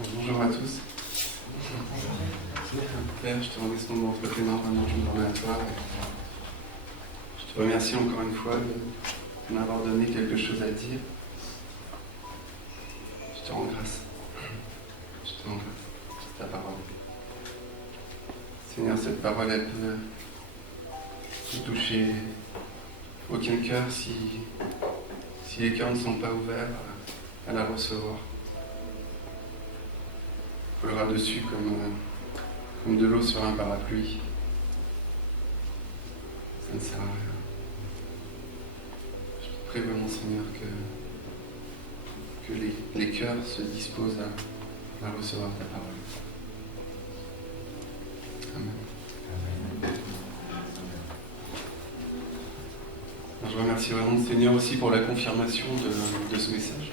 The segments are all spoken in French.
Bonjour à tous. Père, je te remets ce moment entre tes mains, vraiment je me remets à toi. Je te remercie encore une fois de m'avoir donné quelque chose à dire. Je te rends grâce. Je te rends grâce. C'est ta parole. Seigneur, cette parole, elle peut toucher aucun cœur si les cœurs ne sont pas ouverts à la recevoir. Il coulera dessus comme de l'eau sur un parapluie. Ça ne sert à rien. Je te prie vraiment, Seigneur, que les cœurs se disposent à recevoir ta parole. Amen. Alors, je remercie vraiment le Seigneur aussi pour la confirmation de ce message.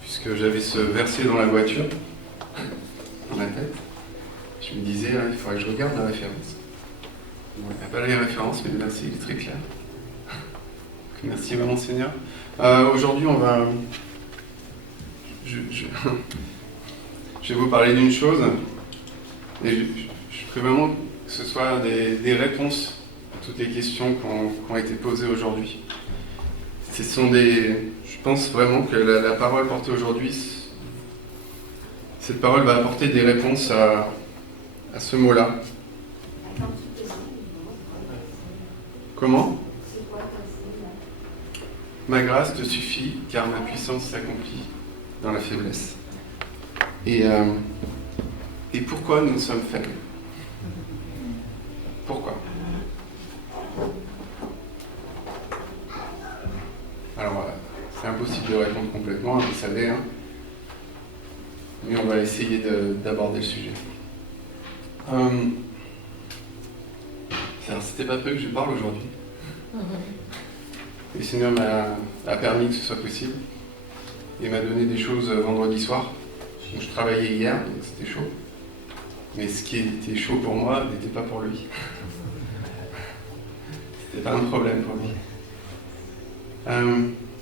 Puisque j'avais ce verset dans la voiture, dans la tête, je me disais, il faudrait que je regarde la référence. Bon, il n'y a pas les références, mais le verset il est très clair. Merci vraiment Seigneur. Aujourd'hui, on va... Je vais vous parler d'une chose, et je prie vraiment que ce soit des réponses à toutes les questions qui ont été posées aujourd'hui. Ce sont je pense vraiment que la parole portée aujourd'hui, cette parole va apporter des réponses à ce mot-là. Comment ? Ma grâce te suffit, car ma puissance s'accomplit dans la faiblesse. Et pourquoi nous sommes faibles ? Pourquoi ? Alors, c'est impossible de répondre complètement, vous savez, hein, mais on va essayer d'aborder le sujet. C'était pas prévu que je parle aujourd'hui. Le Seigneur m'a permis que ce soit possible. Il m'a donné des choses vendredi soir. Donc, je travaillais hier, donc c'était chaud. Mais ce qui était chaud pour moi n'était pas pour lui. C'était pas un problème pour lui.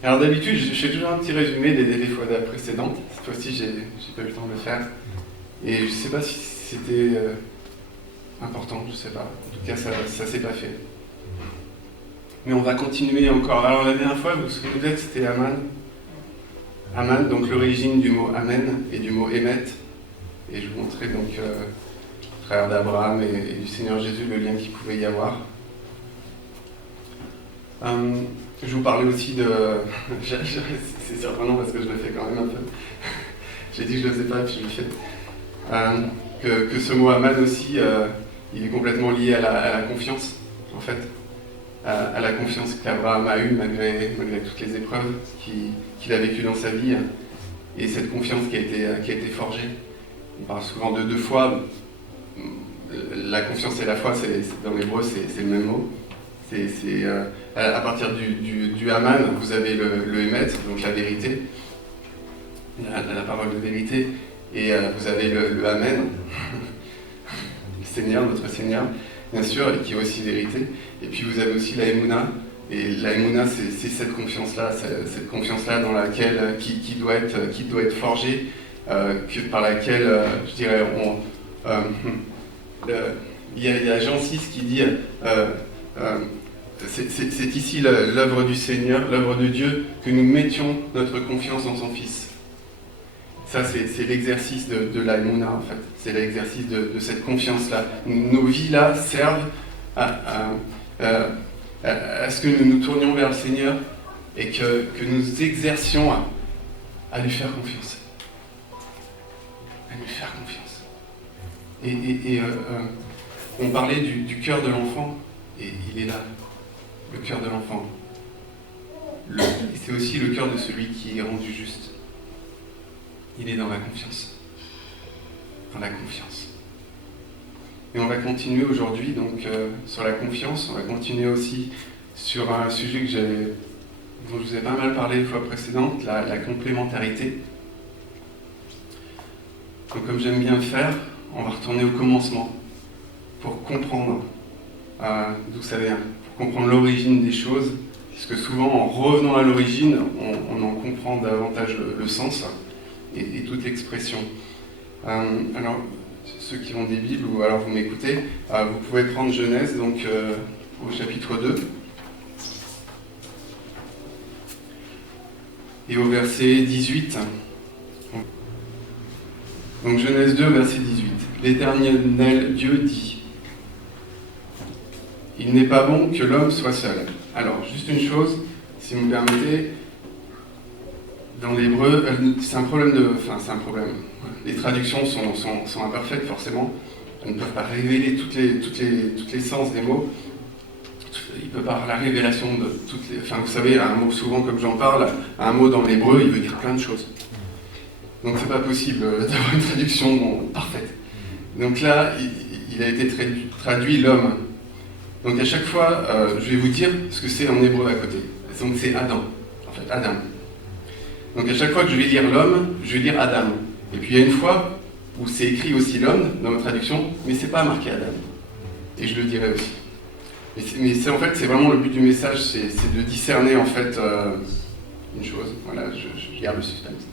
Alors d'habitude, je fais toujours un petit résumé des fois précédentes. Cette fois-ci, j'ai pas eu le temps de le faire. Et je ne sais pas si c'était important, je ne sais pas. En tout cas, ça s'est pas fait. Mais on va continuer encore. Alors la dernière fois, vous vous souvenez peut-être, c'était Aman. Aman, donc l'origine du mot Amen et du mot Émet. Et je vous montrais donc, au travers d'Abraham et du Seigneur Jésus, le lien qu'il pouvait y avoir. Je vous parlais aussi de... c'est surprenant parce que je le fais quand même un peu. J'ai dit que je ne le faisais pas et puis je le fais. Que ce mot Aman aussi, il est complètement lié à la confiance, en fait. À la confiance qu'Abraham a eue malgré toutes les épreuves qu'il a vécues dans sa vie. Et cette confiance qui a été forgée. On parle souvent de deux foi. La confiance et la foi, dans l'hébreu, c'est le même mot. À partir du Aman, vous avez le Émet, donc la vérité, la parole de vérité, et vous avez le Amen, le Seigneur, notre Seigneur, bien sûr, et qui est aussi vérité. Et puis vous avez aussi la Emouna, et la Emouna, c'est cette confiance-là dans laquelle, qui doit être forgée, par laquelle, je dirais, il y a Jean 6 qui dit c'est ici l'œuvre du Seigneur, l'œuvre de Dieu, que nous mettions notre confiance dans son Fils. Ça, c'est l'exercice de la Emouna, en fait. C'est l'exercice de cette confiance-là. Nos vies-là servent à ce que nous nous tournions vers le Seigneur et que nous exercions à lui faire confiance. À lui faire confiance. Et on parlait du cœur de l'enfant, et il est là. Le cœur de l'enfant. Et c'est aussi le cœur de celui qui est rendu juste. Il est dans la confiance. Dans la confiance. Et on va continuer aujourd'hui donc sur la confiance. On va continuer aussi sur un sujet dont je vous ai pas mal parlé les fois précédentes, la complémentarité. Donc comme j'aime bien le faire, on va retourner au commencement pour comprendre d'où ça vient. Comprendre l'origine des choses, parce que souvent en revenant à l'origine, on en comprend davantage le sens. et toute l'expression. Alors, ceux qui ont des Bibles, ou alors vous m'écoutez, vous pouvez prendre Genèse, donc au chapitre 2, et au verset 18. Donc Genèse 2, verset 18. L'Éternel Dieu dit, « Il n'est pas bon que l'homme soit seul. » Alors, juste une chose, si vous me permettez, dans l'hébreu, c'est un problème de... Enfin, c'est un problème. Les traductions sont imparfaites, forcément. Elles ne peuvent pas révéler toutes les sens des mots. Il ne peut pas avoir la révélation de toutes les... Enfin, vous savez, un mot, souvent, comme j'en parle, un mot dans l'hébreu, il veut dire plein de choses. Donc, c'est pas possible d'avoir une traduction parfaite. Donc là, il a été traduit l'homme. Donc, à chaque fois, je vais vous dire ce que c'est en hébreu à côté. Donc, c'est Adam. En fait, Adam. Donc à chaque fois que je vais lire l'homme, je vais lire Adam. Et puis il y a une fois où c'est écrit aussi l'homme dans ma traduction, mais c'est pas marqué Adam. Et je le dirai aussi. Mais c'est en fait, c'est vraiment le but du message, c'est de discerner en fait une chose. Voilà, je garde le suspense.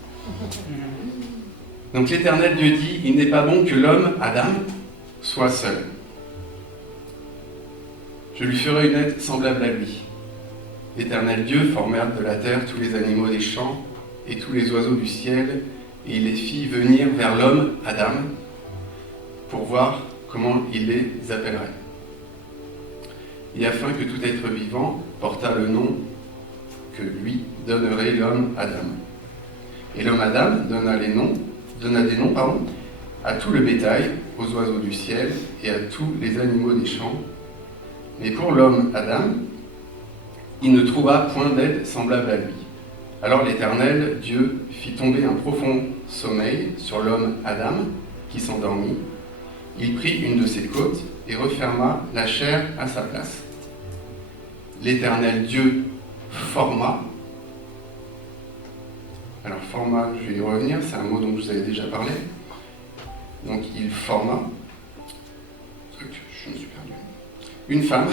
Donc l'Éternel Dieu dit, il n'est pas bon que l'homme, Adam, soit seul. Je lui ferai une aide semblable à lui. L'Éternel Dieu forma de la terre tous les animaux des champs et tous les oiseaux du ciel, et il les fit venir vers l'homme, Adam, pour voir comment il les appellerait. Et afin que tout être vivant portât le nom que lui donnerait l'homme Adam. Et l'homme Adam donna des noms, à tout le bétail, aux oiseaux du ciel et à tous les animaux des champs. Mais pour l'homme Adam, il ne trouva point d'aide semblable à lui. Alors l'Éternel, Dieu, fit tomber un profond sommeil sur l'homme Adam, qui s'endormit. Il prit une de ses côtes et referma la chair à sa place. L'Éternel Dieu forma. Alors forma, je vais y revenir, c'est un mot dont je vous avais déjà parlé. Donc il forma. Je me suis perdu. Une femme,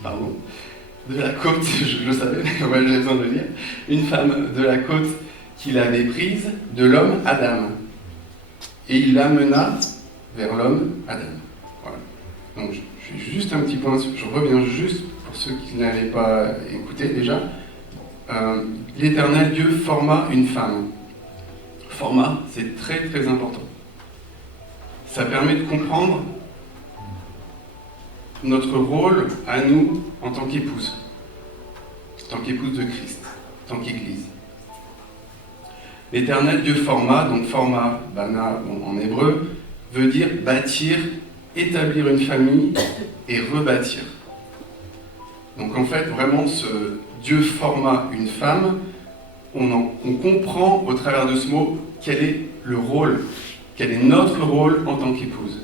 pardon. De la côte, je le savais, mais ouais, j'ai besoin de le dire, une femme de la côte qu'il avait prise de l'homme Adam. Et il l'amena vers l'homme Adam. Voilà. Donc je fais juste un petit point, je reviens juste pour ceux qui n'avaient pas écouté déjà. L'Éternel Dieu forma une femme. Forma, c'est très très important. Ça permet de comprendre notre rôle à nous en tant qu'épouse de Christ, en tant qu'Église. L'Éternel Dieu forma, donc forma, bana en hébreu, veut dire bâtir, établir une famille et rebâtir. Donc en fait, vraiment, ce Dieu forma une femme, on comprend au travers de ce mot quel est le rôle, quel est notre rôle en tant qu'épouse.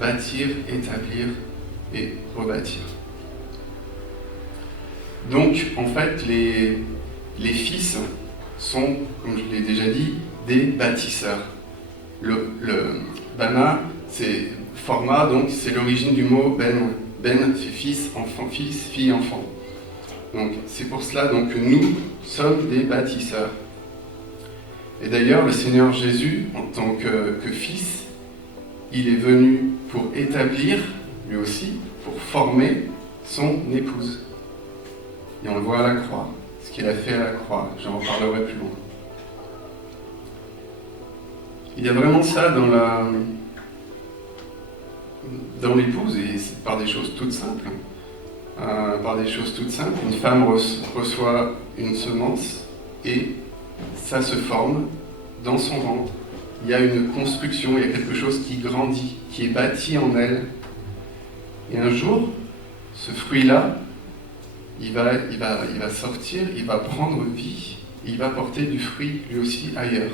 Bâtir, établir et rebâtir. Donc, en fait, les fils sont, comme je l'ai déjà dit, des bâtisseurs. Le bana, c'est format, donc c'est l'origine du mot ben. Ben, c'est fils, enfant, fils, fille, enfant. Donc, c'est pour cela donc, que nous sommes des bâtisseurs. Et d'ailleurs, le Seigneur Jésus, en tant que fils, il est venu pour établir, lui aussi, pour former son épouse. Et on le voit à la croix, ce qu'il a fait à la croix, j'en reparlerai plus loin. Il y a vraiment ça dans l'épouse, et c'est par des choses toutes simples. Une femme reçoit une semence, et ça se forme dans son ventre. Il y a une construction, il y a quelque chose qui grandit, qui est bâti en elle. Et un jour, ce fruit-là, il va sortir, il va prendre vie, et il va porter du fruit lui aussi ailleurs.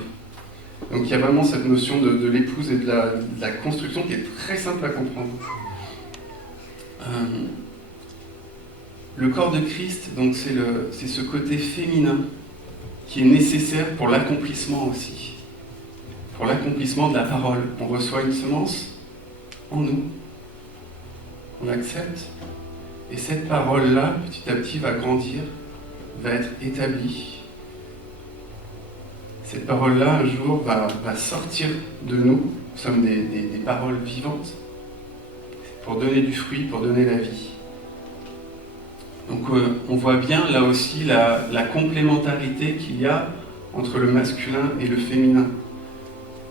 Donc il y a vraiment cette notion de l'épouse et de la construction qui est très simple à comprendre. Le corps de Christ, donc c'est ce côté féminin qui est nécessaire pour l'accomplissement aussi. Pour l'accomplissement de la parole. On reçoit une semence en nous. On accepte. Et cette parole-là, petit à petit, va grandir, va être établie. cette parole-là, un jour, va sortir de nous. Nous sommes des paroles vivantes pour donner du fruit, pour donner la vie. Donc on voit bien là aussi la complémentarité qu'il y a entre le masculin et le féminin.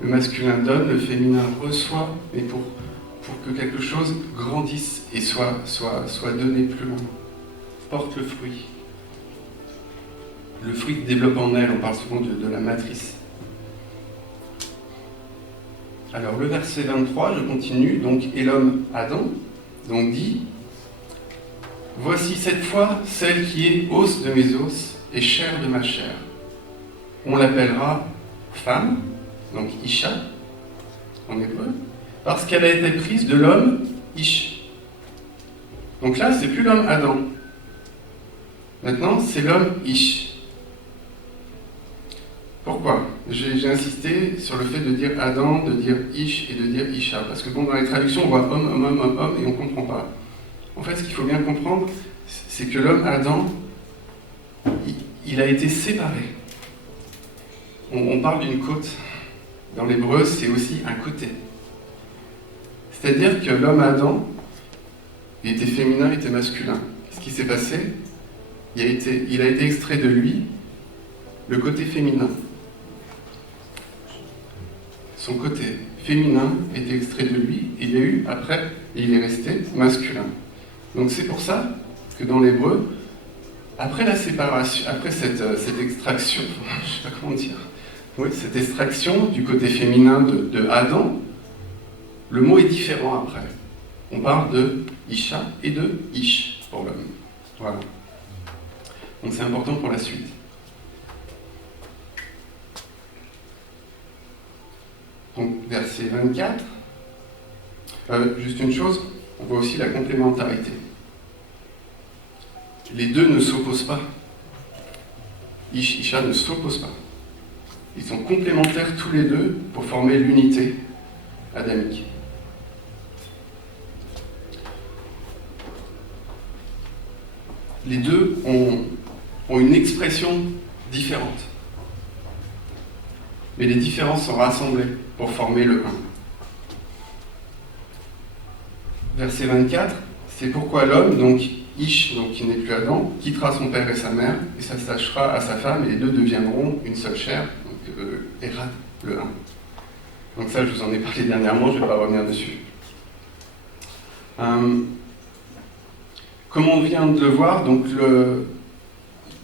Le masculin donne, le féminin reçoit, mais pour que quelque chose grandisse et soit donné plus loin, porte le fruit. Le fruit développe en elle, on parle souvent de la matrice. Alors le verset 23, je continue, donc, et l'homme Adam, donc dit, voici cette fois celle qui est os de mes os et chair de ma chair. On l'appellera femme, donc Isha, en hébreu, parce qu'elle a été prise de l'homme Ish. Donc là, c'est plus l'homme Adam. Maintenant, c'est l'homme Ish. Pourquoi ? J'ai insisté sur le fait de dire Adam, de dire Ish et de dire Isha. Parce que bon, dans les traductions, on voit homme, et on ne comprend pas. En fait, ce qu'il faut bien comprendre, c'est que l'homme Adam, il a été séparé. On parle d'une côte. Dans l'hébreu, c'est aussi un côté. C'est-à-dire que l'homme Adam, il était féminin, il était masculin. Ce qui s'est passé, il a été extrait de lui le côté féminin. Son côté féminin était extrait de lui, et il y a eu, après, et il est resté masculin. Donc c'est pour ça que dans l'hébreu, après la séparation, après cette extraction, je ne sais pas comment dire, oui, cette extraction du côté féminin de Adam, le mot est différent après. On parle de Isha et de Ish pour l'homme. Voilà. Donc c'est important pour la suite. Donc verset 24. Juste une chose, on voit aussi la complémentarité. Les deux ne s'opposent pas. Ish, Isha ne s'opposent pas. Ils sont complémentaires tous les deux pour former l'unité adamique. Les deux ont une expression différente. Mais les différences sont rassemblées pour former le 1. Verset 24, c'est pourquoi l'homme, donc Ish, donc qui n'est plus Adam, quittera son père et sa mère, et s'attachera à sa femme, et les deux deviendront une seule chair, donc Érad, le 1. Donc ça, je vous en ai parlé dernièrement, je ne vais pas revenir dessus. Comme on vient de le voir, donc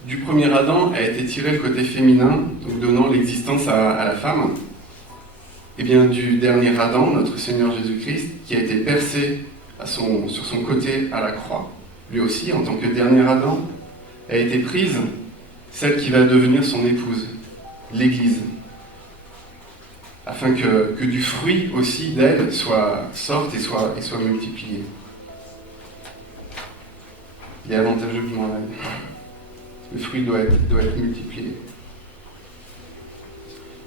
du premier Adam a été tiré le côté féminin, donc donnant l'existence à la femme. Et bien du dernier Adam, notre Seigneur Jésus-Christ, qui a été percé sur son côté à la croix, lui aussi, en tant que dernier Adam, a été prise celle qui va devenir son épouse, l'Église, afin que du fruit aussi d'elle sorte et soit multiplié. Il est avantageux que je m'en aille. Le fruit doit être multiplié.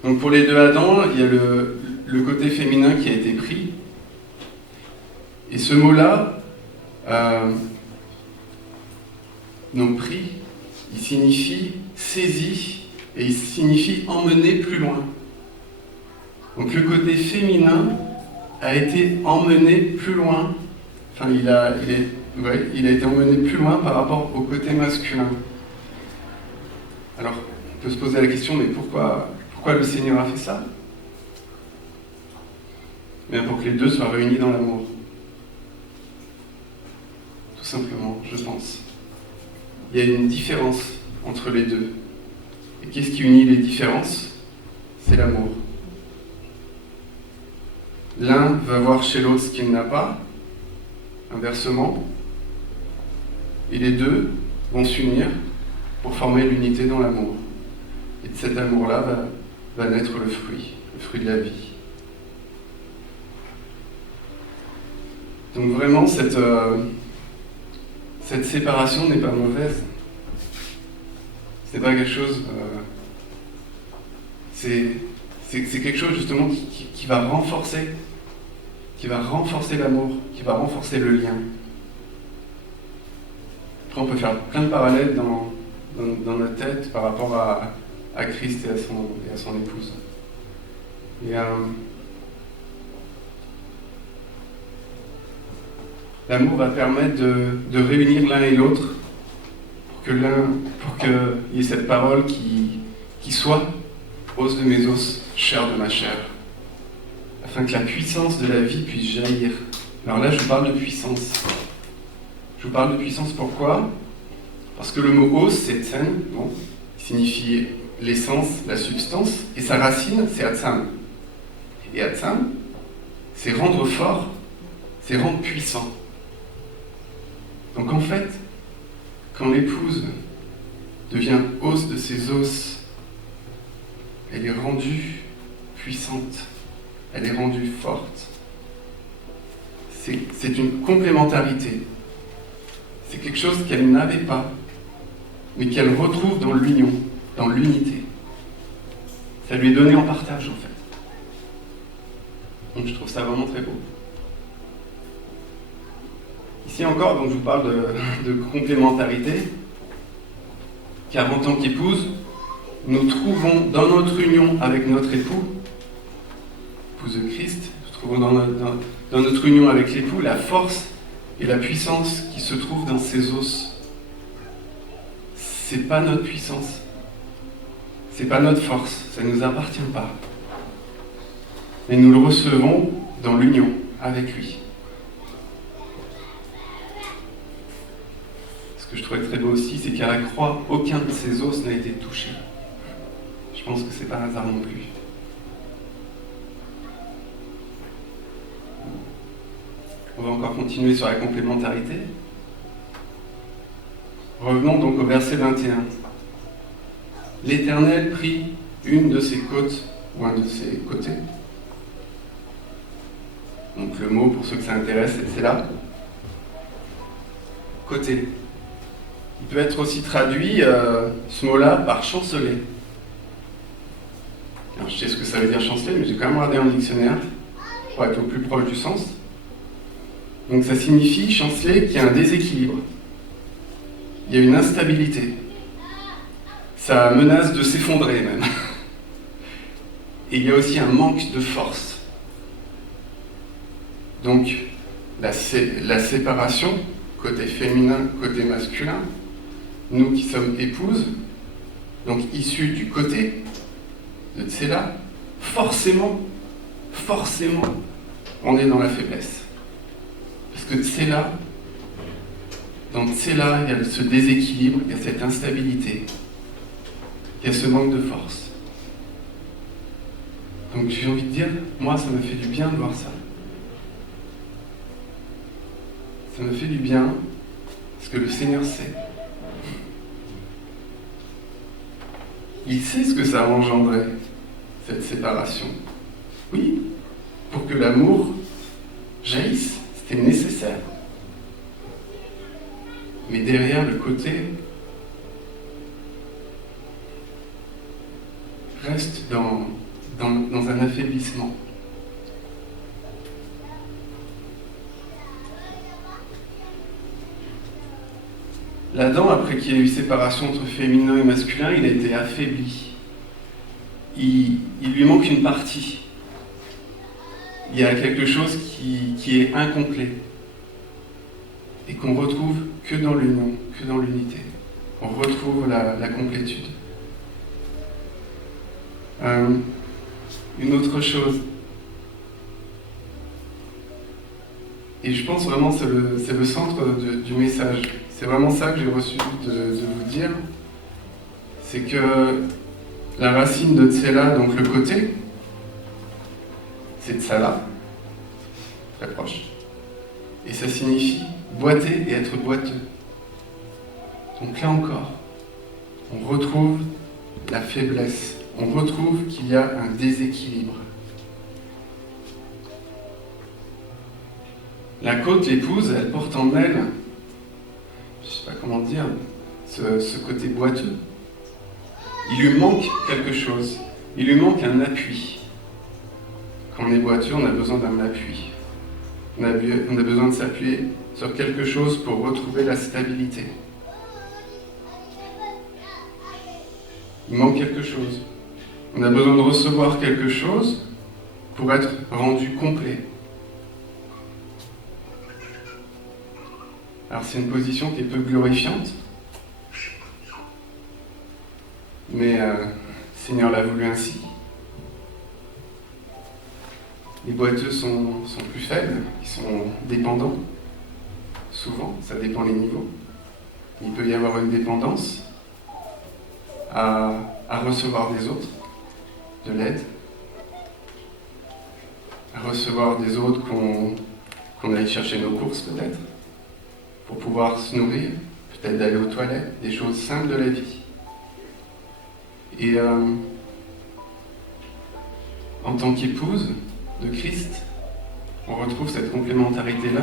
Donc pour les deux Adams, il y a le côté féminin qui a été pris. Et ce mot-là, donc pris, il signifie saisi et il signifie emmener plus loin. Donc le côté féminin a été emmené plus loin. Enfin, il a été emmené plus loin par rapport au côté masculin. Alors, on peut se poser la question, mais pourquoi le Seigneur a fait ça ? Bien pour que les deux soient réunis dans l'amour. Tout simplement, je pense. Il y a une différence entre les deux. Et qu'est-ce qui unit les différences ? C'est l'amour. L'un va voir chez l'autre ce qu'il n'a pas, inversement, et les deux vont s'unir pour former l'unité dans l'amour. Et de cet amour-là va naître le fruit de la vie. Donc vraiment, cette séparation n'est pas mauvaise. C'est pas quelque chose... c'est quelque chose justement qui va renforcer l'amour, qui va renforcer le lien. Après, on peut faire plein de parallèles dans notre tête par rapport à Christ et à son épouse. Et, l'amour va permettre de réunir l'un et l'autre pour qu'il y ait cette parole qui soit os de mes os, chair de ma chair, afin que la puissance de la vie puisse jaillir. Alors là, je vous parle de puissance. Je vous parle de puissance pourquoi ? Parce que le mot os, c'est tsen, bon, qui signifie l'essence, la substance, et sa racine, c'est atsam. Et atsam, c'est rendre fort, c'est rendre puissant. Donc en fait, quand l'épouse devient os de ses os, elle est rendue puissante, elle est rendue forte. C'est une complémentarité. C'est quelque chose qu'elle n'avait pas, mais qu'elle retrouve dans l'union, dans l'unité. Ça lui est donné en partage, en fait. Donc je trouve ça vraiment très beau. Ici encore, donc, je vous parle de complémentarité, car en tant qu'épouse, nous trouvons dans notre union avec notre époux, épouse de Christ, nous trouvons dans notre union avec l'époux la force et la puissance qui se trouvent dans ses os. C'est pas notre puissance, c'est pas notre force, ça ne nous appartient pas. Mais nous le recevons dans l'union avec lui. Ce que je trouvais très beau aussi, c'est qu'à la croix, aucun de ses os n'a été touché. Je pense que c'est pas un hasard non plus. On va encore continuer sur la complémentarité. Revenons donc au verset 21. L'Éternel prit une de ses côtes, ou un de ses côtés. Donc le mot, pour ceux que ça intéresse, c'est là. Côté. Il peut être aussi traduit, ce mot-là, par chanceler. Alors, je sais ce que ça veut dire chanceler, mais j'ai quand même regardé en dictionnaire pour être au plus proche du sens. Donc ça signifie, chanceler, qu'il y a un déséquilibre. Il y a une instabilité. Ça menace de s'effondrer même. Et il y a aussi un manque de force. Donc la séparation, côté féminin, côté masculin, nous qui sommes épouses, donc issus du côté de Tsela, forcément, on est dans la faiblesse. Parce que Tsela, dans Tsela, il y a ce déséquilibre, il y a cette instabilité, il y a ce manque de force. Donc j'ai envie de dire, moi ça me fait du bien de voir ça. Ça me fait du bien, parce que le Seigneur sait. Il sait ce que ça a engendré, cette séparation. Oui, pour que l'amour jaillisse, c'était nécessaire. Mais derrière le côté reste dans un affaiblissement. L'Adam, après qu'il y ait eu séparation entre féminin et masculin, il a été affaibli. Il lui manque une partie. Il y a quelque chose qui est incomplet et qu'on retrouve que dans l'union, que dans l'unité. On retrouve la complétude. Une autre chose, et je pense vraiment que c'est le centre du message. C'est vraiment ça que j'ai reçu de vous dire. C'est que la racine de Tsela, donc le côté, c'est Tsala, très proche. Et ça signifie boiter et être boiteux. Donc là encore, on retrouve la faiblesse. On retrouve qu'il y a un déséquilibre. La côte, l'épouse, elle porte en elle, je ne sais pas comment dire, ce côté boiteux. Il lui manque quelque chose. Il lui manque un appui. Quand on est boiteux, on a besoin d'un appui. On a besoin de s'appuyer sur quelque chose pour retrouver la stabilité. Il manque quelque chose. On a besoin de recevoir quelque chose pour être rendu complet. Alors c'est une position qui est peu glorifiante, mais le Seigneur l'a voulu ainsi. Les boiteux sont plus faibles, ils sont dépendants. Souvent, ça dépend les niveaux. Il peut y avoir une dépendance à recevoir des autres de l'aide, à recevoir des autres qu'on aille chercher nos courses peut-être, pour pouvoir se nourrir, peut-être d'aller aux toilettes, des choses simples de la vie. Et en tant qu'épouse de Christ, on retrouve cette complémentarité-là.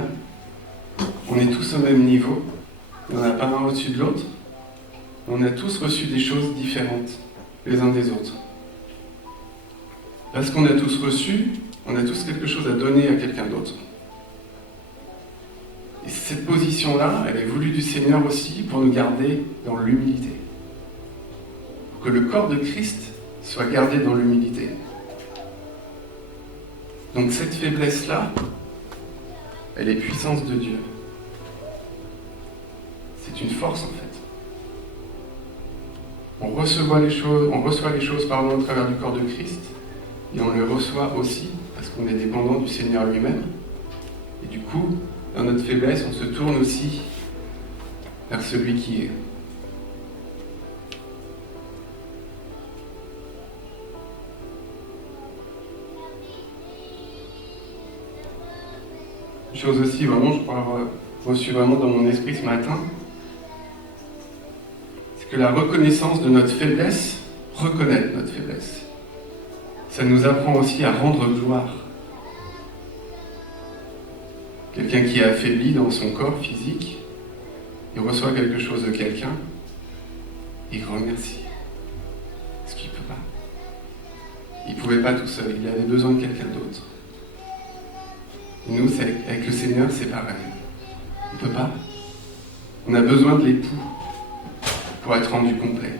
On est tous au même niveau, il n'y en a pas un au-dessus de l'autre. On a tous reçu des choses différentes les uns des autres. Parce qu'on a tous reçu, on a tous quelque chose à donner à quelqu'un d'autre. Et cette position-là, elle est voulue du Seigneur aussi pour nous garder dans l'humilité. Pour que le corps de Christ soit gardé dans l'humilité. Donc cette faiblesse-là, elle est puissance de Dieu. C'est une force en fait. On reçoit les choses au travers du corps de Christ, et on les reçoit aussi parce qu'on est dépendant du Seigneur lui-même. Et du coup, dans notre faiblesse, on se tourne aussi vers celui qui est. Une chose aussi, vraiment, je crois avoir reçu vraiment dans mon esprit ce matin, c'est que la reconnaissance de notre faiblesse, reconnaître notre faiblesse, ça nous apprend aussi à rendre gloire. Quelqu'un qui est affaibli dans son corps physique, il reçoit quelque chose de quelqu'un, il remercie. Parce qu'il ne peut pas. Il ne pouvait pas tout seul, il avait besoin de quelqu'un d'autre. Nous, avec le Seigneur, c'est pareil. On ne peut pas. On a besoin de l'époux pour être rendu complet.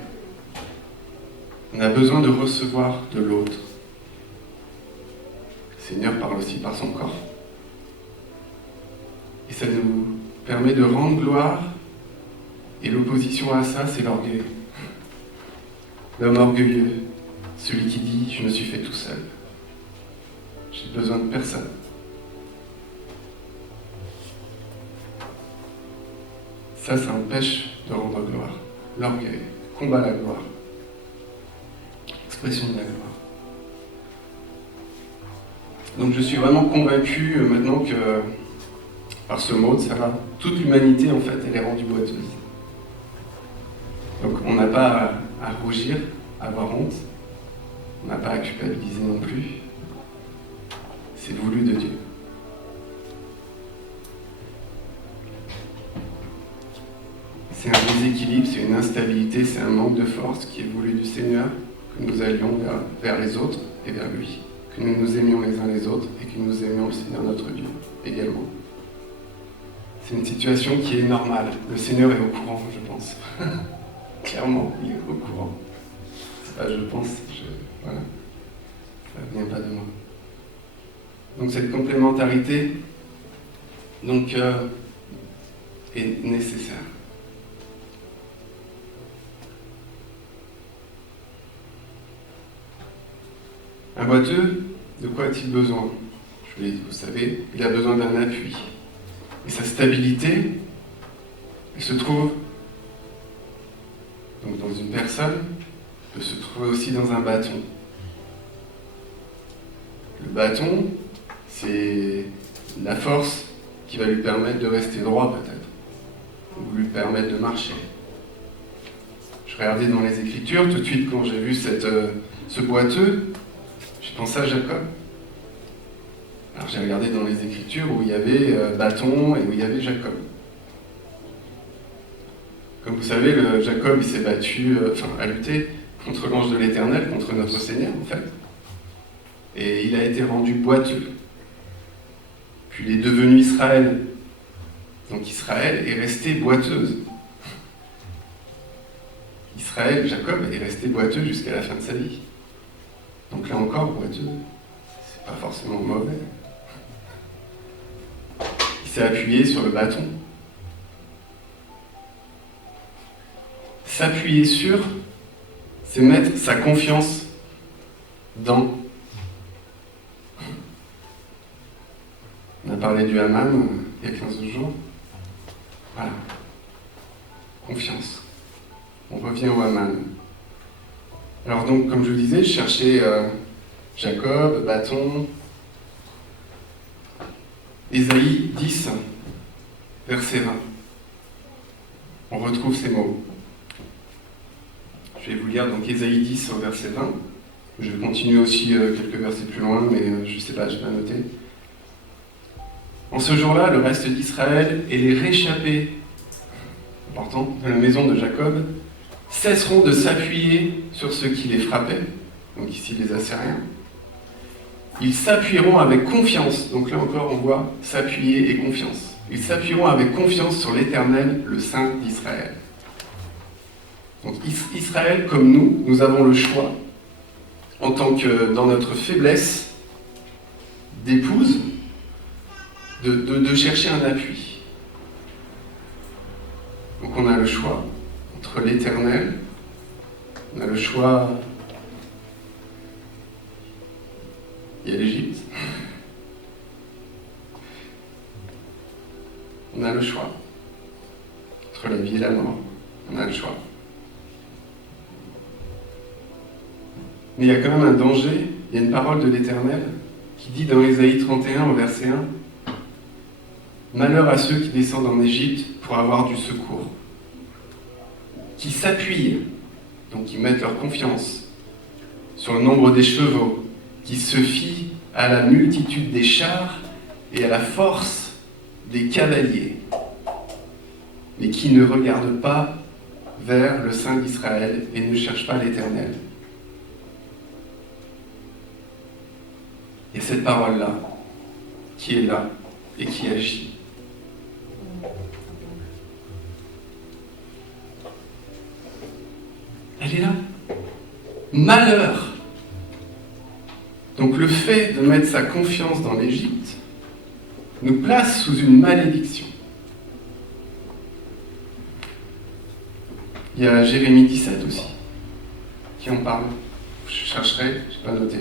On a besoin de recevoir de l'autre. Le Seigneur parle aussi par son corps. Et ça nous permet de rendre gloire. Et l'opposition à ça, c'est l'orgueil. L'homme orgueilleux, celui qui dit « je me suis fait tout seul. J'ai besoin de personne ». Ça empêche de rendre gloire. L'orgueil combat la gloire. Expression de la gloire. Donc je suis vraiment convaincu maintenant que par ce mot, ça va. Toute l'humanité, en fait, elle est rendue boiteuse. Donc on n'a pas à rougir, à avoir honte. On n'a pas à culpabiliser non plus. C'est voulu de Dieu. C'est un déséquilibre, c'est une instabilité, c'est un manque de force qui est voulu du Seigneur, que nous allions vers les autres et vers lui, que nous nous aimions les uns les autres et que nous aimions le Seigneur notre Dieu également. C'est une situation qui est normale. Le Seigneur est au courant, je pense. Clairement, il est au courant. C'est pas je pense, voilà. Ça ne vient pas de moi. Donc cette complémentarité est nécessaire. Un boiteux, de quoi a-t-il besoin? Je l'ai dit, vous savez, il a besoin d'un appui. Et sa stabilité, elle se trouve donc dans une personne, peut se trouver aussi dans un bâton. Le bâton, c'est la force qui va lui permettre de rester droit peut-être, ou lui permettre de marcher. Je regardais dans les Écritures, tout de suite quand j'ai vu ce boiteux, j'ai pensé à Jacob. Alors j'ai regardé dans les Écritures où il y avait bâton et où il y avait Jacob. Comme vous savez, Jacob il s'est battu, a lutté contre l'ange de l'Éternel, contre notre Seigneur en fait. Et il a été rendu boiteux. Puis il est devenu Israël. Donc Israël est resté boiteuse. Israël, Jacob, est resté boiteux jusqu'à la fin de sa vie. Donc là encore, boiteux, c'est pas forcément mauvais. Il s'est appuyé sur le bâton. S'appuyer sur, c'est mettre sa confiance dans. On a parlé du Haman il y a 15 jours. Voilà. Confiance. On revient au Haman. Alors donc, comme je vous disais, je cherchais Jacob, bâton. Ésaïe 10, verset 20. On retrouve ces mots. Je vais vous lire donc Ésaïe 10 au verset 20. Je vais continuer aussi quelques versets plus loin, mais je ne sais pas, je vais pas noter. En ce jour-là, le reste d'Israël et les réchappés, important, de la maison de Jacob, cesseront de s'appuyer sur ceux qui les frappaient, donc ici les Assyriens. Ils s'appuieront avec confiance, donc là encore on voit s'appuyer et confiance. Ils s'appuieront avec confiance sur l'Éternel, le Saint d'Israël. Donc Israël, comme nous avons le choix, en tant que dans notre faiblesse d'épouse, de chercher un appui. Donc on a le choix entre l'Éternel, on a le choix, il y a l'Égypte, on a le choix entre la vie et la mort, on a le choix. Mais il y a quand même un danger, il y a une parole de l'Éternel qui dit dans Ésaïe 31 au verset 1, « Malheur à ceux qui descendent en Égypte pour avoir du secours, qui s'appuient, donc qui mettent leur confiance, sur le nombre des chevaux, qui se fient à la multitude des chars et à la force des cavaliers, mais qui ne regardent pas vers le Saint d'Israël et ne cherchent pas l'Éternel. » Et cette parole-là, qui est là et qui agit. Elle est là. Malheur. Donc le fait de mettre sa confiance dans l'Égypte nous place sous une malédiction. Il y a Jérémie 17 aussi, qui en parle. Je chercherai, je n'ai pas noté.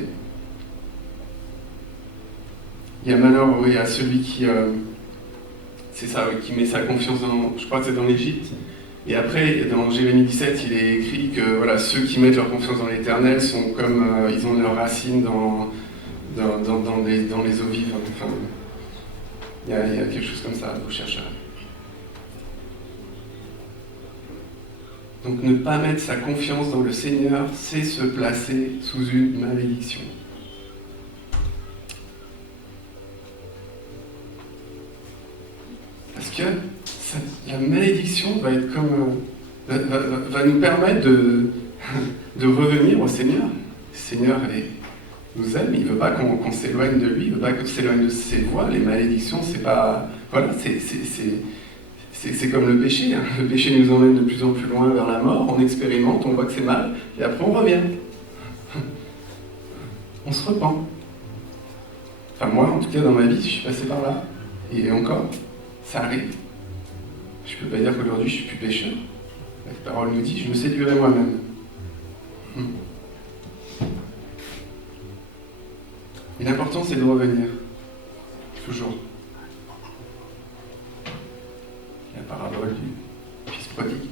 Il y a malheur, oui, à celui qui, c'est ça, oui, qui met sa confiance dans, je crois que c'est dans l'Égypte. Et après, dans Jérémie 17, il est écrit que voilà, ceux qui mettent leur confiance dans l'Éternel sont comme, ils ont leurs racines dans les eaux vives. Enfin, il y a quelque chose comme ça, vous chercherez. Donc ne pas mettre sa confiance dans le Seigneur, c'est se placer sous une malédiction. Parce que la malédiction va être comme va nous permettre de revenir au Seigneur. Le Seigneur nous aime, il ne veut pas qu'on s'éloigne de lui, il ne veut pas qu'on s'éloigne de ses voies. Les malédictions, c'est pas. Voilà, c'est comme le péché. Hein. Le péché nous emmène de plus en plus loin vers la mort, on expérimente, on voit que c'est mal, et après on revient. On se repent. Enfin moi, en tout cas dans ma vie, je suis passé par là. Et encore, ça arrive. Je ne peux pas dire qu'aujourd'hui je suis plus pécheur. La parole nous dit, je me séduirai moi-même. Et l'important c'est de revenir. Toujours. La parabole du fils prodigue.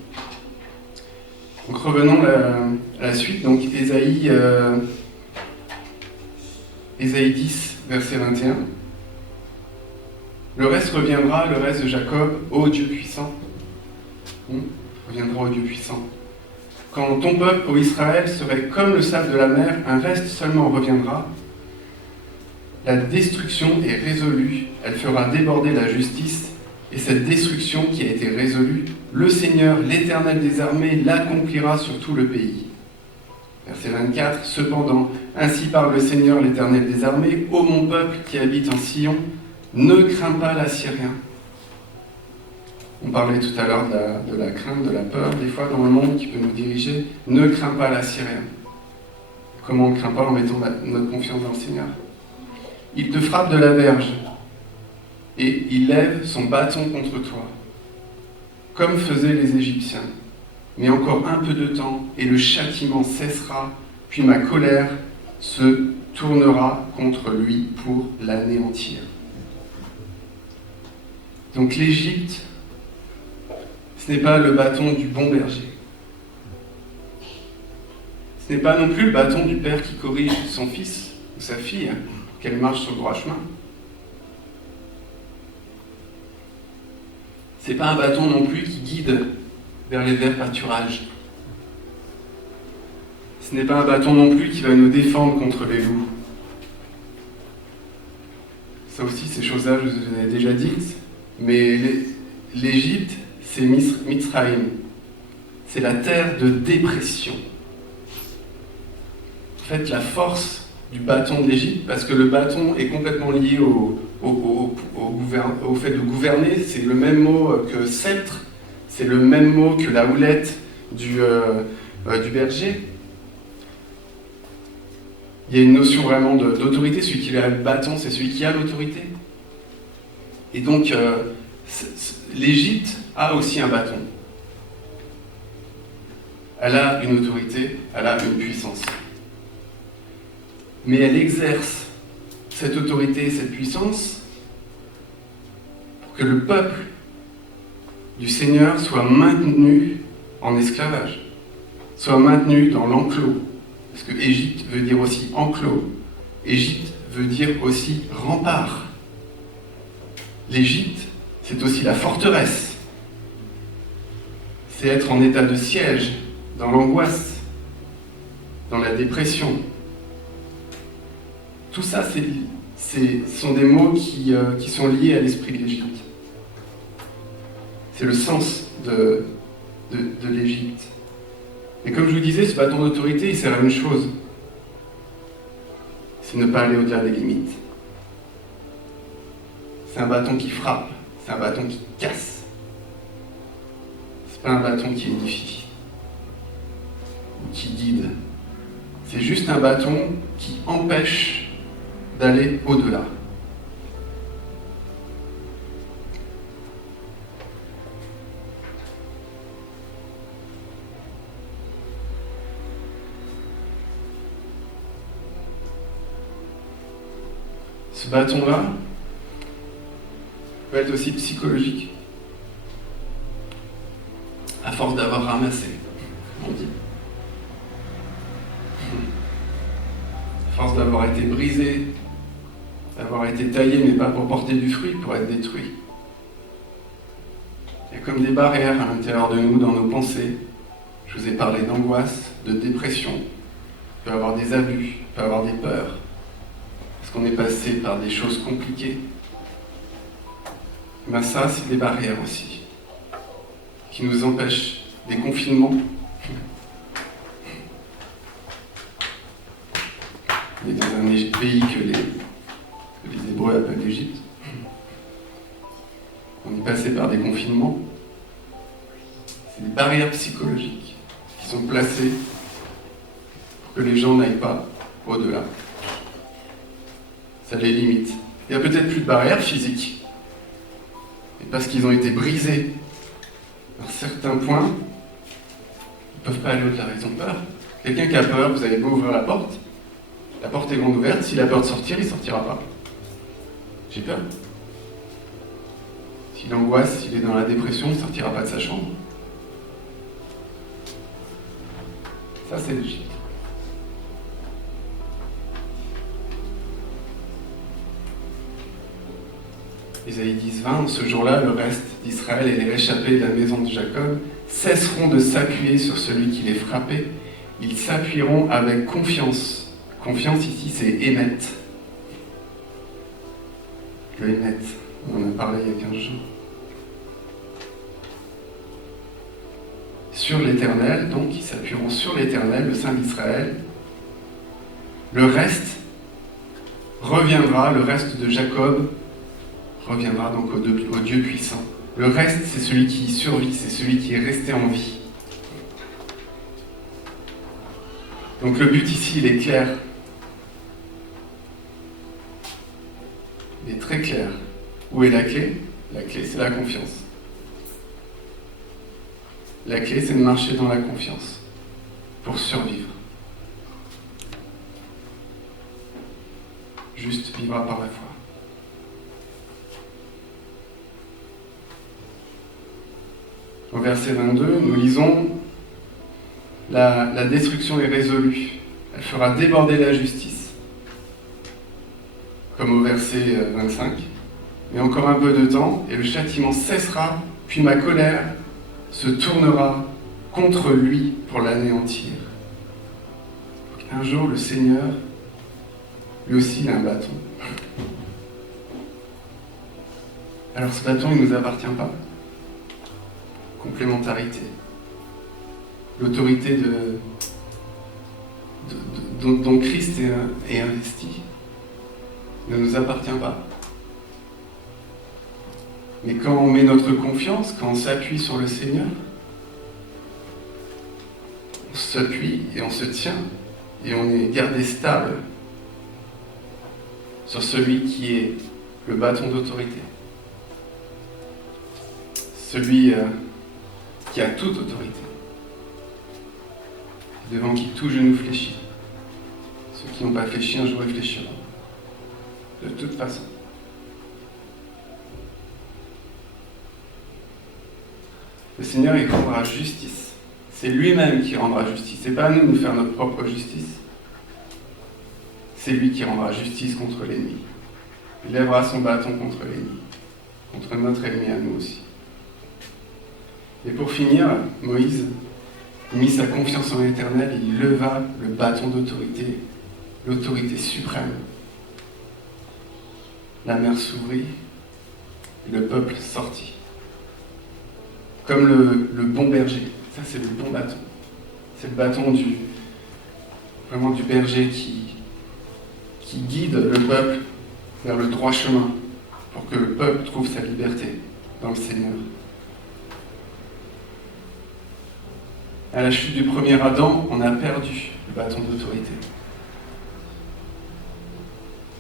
Donc revenons à la suite. Donc Ésaïe 10, verset 21. Le reste reviendra, le reste de Jacob, ô Dieu puissant. Reviendra au Dieu puissant. Quand ton peuple, ô Israël, serait comme le sable de la mer, un reste seulement reviendra. La destruction est résolue, elle fera déborder la justice, et cette destruction qui a été résolue, le Seigneur, l'Éternel des armées, l'accomplira sur tout le pays. Verset 24, cependant, ainsi parle le Seigneur, l'Éternel des armées, ô mon peuple qui habite en Sion, ne crains pas l'Assyrien. On parlait tout à l'heure de la crainte, de la peur, des fois dans le monde qui peut nous diriger. Ne crains pas l'Assyrien. Comment on ne craint pas en mettant notre confiance dans le Seigneur? Il te frappe de la verge et il lève son bâton contre toi, comme faisaient les Égyptiens. Mais encore un peu de temps et le châtiment cessera, puis ma colère se tournera contre lui pour l'anéantir. Donc l'Égypte, ce n'est pas le bâton du bon berger. Ce n'est pas non plus le bâton du père qui corrige son fils ou sa fille pour qu'elle marche sur le droit chemin. Ce n'est pas un bâton non plus qui guide vers les verts pâturages. Ce n'est pas un bâton non plus qui va nous défendre contre les loups. Ça aussi, ces choses-là, je vous en ai déjà dites, mais l'Égypte, c'est Mitzrayim. C'est la terre de dépression. En fait, la force du bâton de l'Égypte, parce que le bâton est complètement lié au fait de gouverner, c'est le même mot que sceptre, c'est le même mot que la houlette du berger. Il y a une notion vraiment d'autorité. Celui qui a le bâton, c'est celui qui a l'autorité. Et donc, l'Égypte a aussi un bâton. Elle a une autorité, elle a une puissance. Mais elle exerce cette autorité et cette puissance pour que le peuple du Seigneur soit maintenu en esclavage, soit maintenu dans l'enclos. Parce que Égypte veut dire aussi enclos. Égypte veut dire aussi rempart. L'Égypte, c'est aussi la forteresse. C'est être en état de siège, dans l'angoisse, dans la dépression. Tout ça, sont des mots qui sont liés à l'esprit de l'Égypte. C'est le sens de l'Égypte. Et comme je vous disais, ce bâton d'autorité, il sert à une chose. C'est ne pas aller au-delà des limites. C'est un bâton qui frappe, c'est un bâton qui casse. C'est pas un bâton qui édifie ou qui guide. C'est juste un bâton qui empêche d'aller au-delà. Ce bâton-là peut être aussi psychologique. À force d'avoir ramassé, on dit. À force d'avoir été brisé, d'avoir été taillé, mais pas pour porter du fruit, pour être détruit. Il y a comme des barrières à l'intérieur de nous, dans nos pensées. Je vous ai parlé d'angoisse, de dépression. Il peut y avoir des abus, il peut y avoir des peurs. Parce qu'on est passé par des choses compliquées. Ben ça, c'est des barrières aussi, qui nous empêchent, des confinements. On est dans un pays que les Hébreux appellent l'Égypte. On est passé par des confinements. C'est des barrières psychologiques qui sont placées pour que les gens n'aillent pas au-delà. Ça les limite. Il n'y a peut-être plus de barrières physiques. Et parce qu'ils ont été brisés à certains points, ils ne peuvent pas aller au-delà, ils ont peur. Quelqu'un qui a peur, vous avez beau ouvrir la porte est grande ouverte, s'il a peur de sortir, il ne sortira pas. J'ai peur. S'il angoisse, s'il est dans la dépression, il ne sortira pas de sa chambre. Ça, c'est l'Égypte. Ésaïe 10, 20, ce jour-là, le reste d'Israël et les réchappés de la maison de Jacob cesseront de s'appuyer sur celui qui les frappait. Ils s'appuieront avec confiance. Confiance ici, c'est Émet. Le Émet, on en a parlé il y a 15 jours. Sur l'Éternel, donc, ils s'appuieront sur l'Éternel, le Saint d'Israël. Le reste reviendra, le reste de Jacob reviendra donc au Dieu puissant, Le reste, c'est celui qui survit, c'est celui qui est resté en vie. Donc le but ici, il est clair. Il est très clair. Où est la clé? La clé, c'est la confiance. La clé, c'est de marcher dans la confiance pour survivre. Juste vivra par la foi. Au verset 22, nous lisons la destruction est résolue. Elle fera déborder la justice. Comme au verset 25. Mais encore un peu de temps, et le châtiment cessera, puis ma colère se tournera contre lui pour l'anéantir. Un jour, le Seigneur, lui aussi, il a un bâton. Alors ce bâton, il ne nous appartient pas. Complémentarité. L'autorité dont Christ est investi ne nous appartient pas. Mais quand on met notre confiance, quand on s'appuie sur le Seigneur, on s'appuie et on se tient et on est gardé stable sur celui qui est le bâton d'autorité. Celui qui a toute autorité, devant qui tout genou fléchit. Ceux qui n'ont pas fléchi un jour réfléchiront. De toute façon. Le Seigneur, il rendra justice. C'est lui-même qui rendra justice. C'est pas à nous de faire notre propre justice. C'est lui qui rendra justice contre l'ennemi. Il lèvera son bâton contre l'ennemi. Contre notre ennemi à nous aussi. Et pour finir, Moïse mit sa confiance en l'Éternel, il leva le bâton d'autorité, l'autorité suprême. La mer s'ouvrit et le peuple sortit. Comme le bon berger. Ça, c'est le bon bâton. C'est le bâton du berger qui guide le peuple vers le droit chemin pour que le peuple trouve sa liberté dans le Seigneur. À la chute du premier Adam, on a perdu le bâton d'autorité.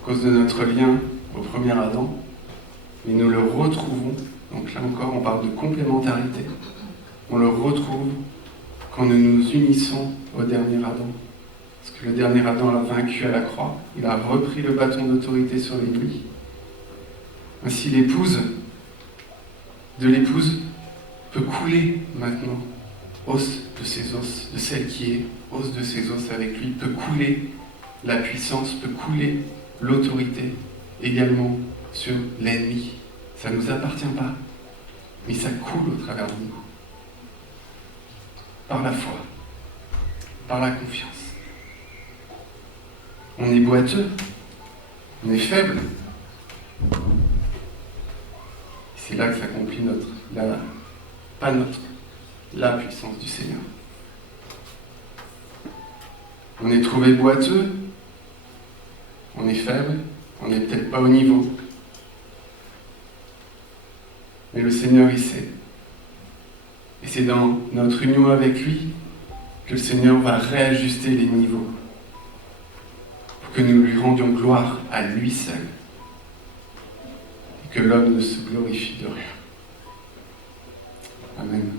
À cause de notre lien au premier Adam, mais nous le retrouvons. Donc là encore, on parle de complémentarité. On le retrouve quand nous nous unissons au dernier Adam. Parce que le dernier Adam l'a vaincu à la croix. Il a repris le bâton d'autorité sur l'ennemi. Ainsi, l'épouse de l'épouse peut couler maintenant. Os de ses os, de celle qui est os de ses os avec lui, peut couler la puissance, peut couler l'autorité également sur l'ennemi. Ça ne nous appartient pas, mais ça coule au travers de nous. Par la foi, par la confiance. On est boiteux, on est faible. C'est là que s'accomplit la puissance du Seigneur. On est trouvé boiteux, on est faible, on n'est peut-être pas au niveau. Mais le Seigneur, il sait. Et c'est dans notre union avec lui que le Seigneur va réajuster les niveaux pour que nous lui rendions gloire à lui seul et que l'homme ne se glorifie de rien. Amen.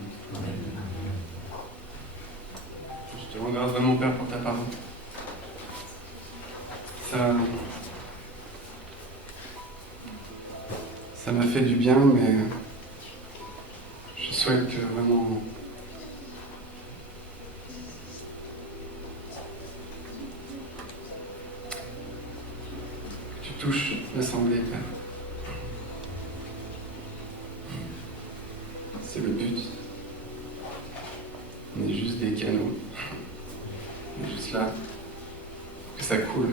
Je te rends grâce vraiment, Père, pour ta parole. Ça m'a fait du bien, mais je souhaite que vraiment que tu touches l'assemblée, Père. C'est le but. On est juste des canaux. On est juste là pour que ça coule.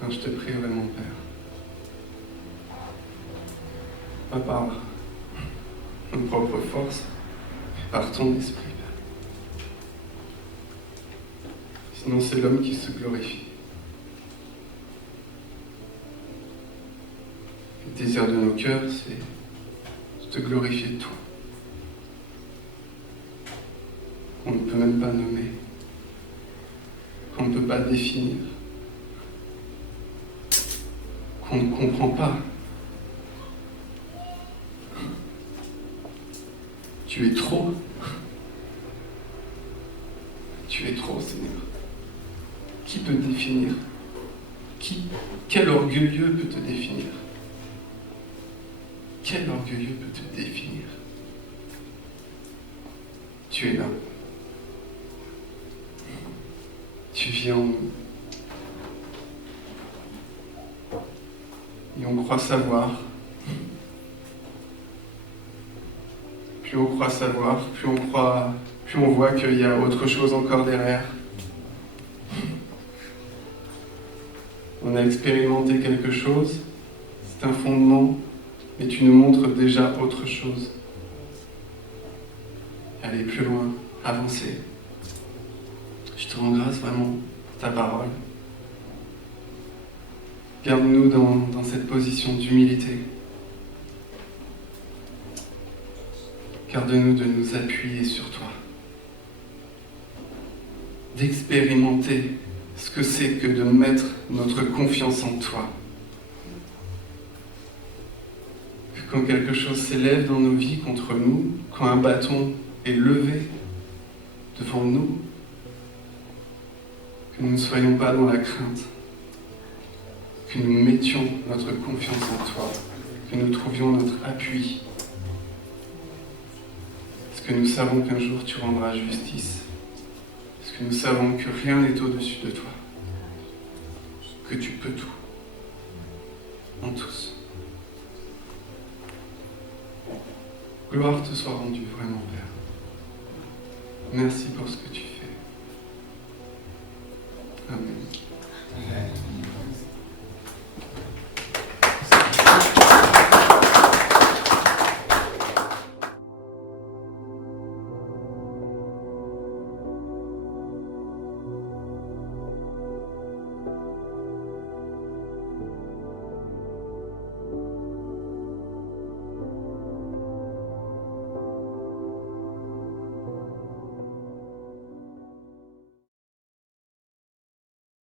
Alors je te prie vraiment, Père. Pas par nos propres forces, mais par ton esprit, Père. Sinon, c'est l'homme qui se glorifie. Le désir de nos cœurs, c'est de te glorifier toi. Qu'on ne peut même pas nommer, qu'on ne peut pas définir, qu'on ne comprend pas. Tu es trop. Tu es trop, Seigneur. Qui peut te définir? Quel orgueilleux peut te définir? Quel orgueilleux peut te définir? Tu es là. Tu vis en nous. Et on croit savoir. Plus on croit savoir, plus on voit qu'il y a autre chose encore derrière. On a expérimenté quelque chose, c'est un fondement, mais tu nous montres déjà autre chose. Aller plus loin, avancer. Je te rends grâce vraiment pour ta parole. Garde-nous dans cette position d'humilité. Garde-nous de nous appuyer sur toi. D'expérimenter ce que c'est que de mettre notre confiance en toi. Que quand quelque chose s'élève dans nos vies contre nous, quand un bâton est levé devant nous, que nous ne soyons pas dans la crainte, que nous mettions notre confiance en toi, que nous trouvions notre appui, parce que nous savons qu'un jour tu rendras justice, parce que nous savons que rien n'est au-dessus de toi, que tu peux tout, en tous. Gloire te soit rendue vraiment, Père. Merci pour ce que tu fais.